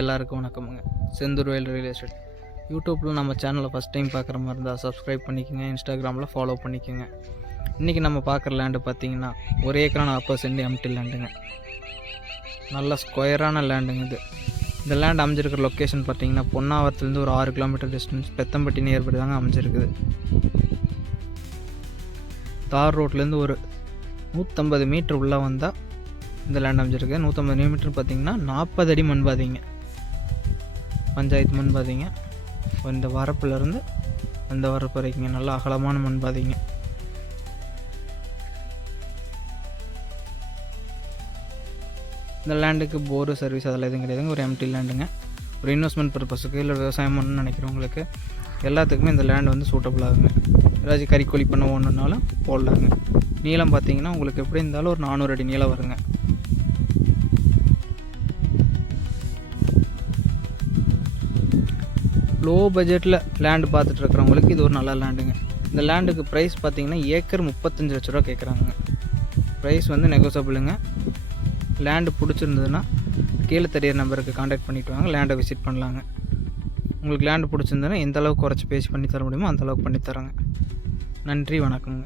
எல்லாருக்கும் வணக்கமுங்க. செந்தூர்வேல் real estate யூடியூப்பில் நம்ம சேனலை ஃபஸ்ட் டைம் பார்க்குற மாதிரி இருந்தால் சப்ஸ்கிரைப் பண்ணிக்கோங்க. இன்ஸ்டாகிராமில் ஃபாலோ பண்ணிக்கோங்க. இன்றைக்கி நம்ம பார்க்குற லேண்டு பார்த்திங்கன்னா 1 ஏக்கரா 40 சென்ட் எம்டி லேண்டுங்க. நல்ல ஸ்கொயரான லேண்டுங்க இது. இந்த லேண்ட் அமைஞ்சிருக்கிற லொக்கேஷன் பார்த்திங்கன்னா பொன்னாவரத்துலேருந்து ஒரு 6 கிலோமீட்டர் டிஸ்டன்ஸ் பெத்தம்பட்டி நியர்படி தாங்க அமைஞ்சிருக்குது. தார் ரோட்லேருந்து ஒரு 150 மீட்டர் உள்ளே வந்தால் இந்த லேண்ட் அமைஞ்சிருக்கு. 150 மீட்டர் பார்த்திங்கன்னா 40 அடி மண்பாதிங்க, பஞ்சாயத்து மண்பாதிங்க. இந்த வரப்புலேருந்து அந்த வரப்பு வரைக்குங்க நல்ல அகலமான மண்பாதிங்க. இந்த லேண்டுக்கு போரு சர்வீஸ் அதெல்லாம் எதுவும் கிடையாதுங்க. ஒரு எம்டி லேண்டுங்க. ஒரு இன்வெஸ்ட்மெண்ட் பர்பஸுக்கு இல்லை விவசாயம் பண்ணணும்னு நினைக்கிறவங்களுக்கு எல்லாத்துக்குமே இந்த லேண்ட் வந்து சூட்டபிள் ஆகுங்க. ஏதாச்சும் கறிக்கோழி பண்ண ஒன்றுனாலும் போடலாங்க. நீளம் பார்த்திங்கன்னா உங்களுக்கு எப்படி இருந்தாலும் ஒரு 400 அடி நீளம் வருங்க. லோ பட்ஜெட்டில் லேண்டு பார்த்துட்டு இருக்கிறவங்களுக்கு இது ஒரு நல்ல லேண்டுங்க. இந்த லேண்டுக்கு ப்ரைஸ் பார்த்திங்கன்னா ஏக்கர் 35 லட்ச ரூபா கேட்குறாங்க. ப்ரைஸ் வந்து நெகோசபிளுங்க. லேண்டு பிடிச்சிருந்ததுன்னா கீழே தெரியற நம்பருக்கு காண்டாக்ட் பண்ணிவிட்டு வாங்க, லேண்டை விசிட் பண்ணலாங்க. உங்களுக்கு லேண்டு பிடிச்சிருந்ததுன்னா எந்த அளவுக்கு குறைச்சி பேசி பண்ணி தர முடியுமோ அந்தளவுக்கு பண்ணித்தராங்க. நன்றி, வணக்கங்க.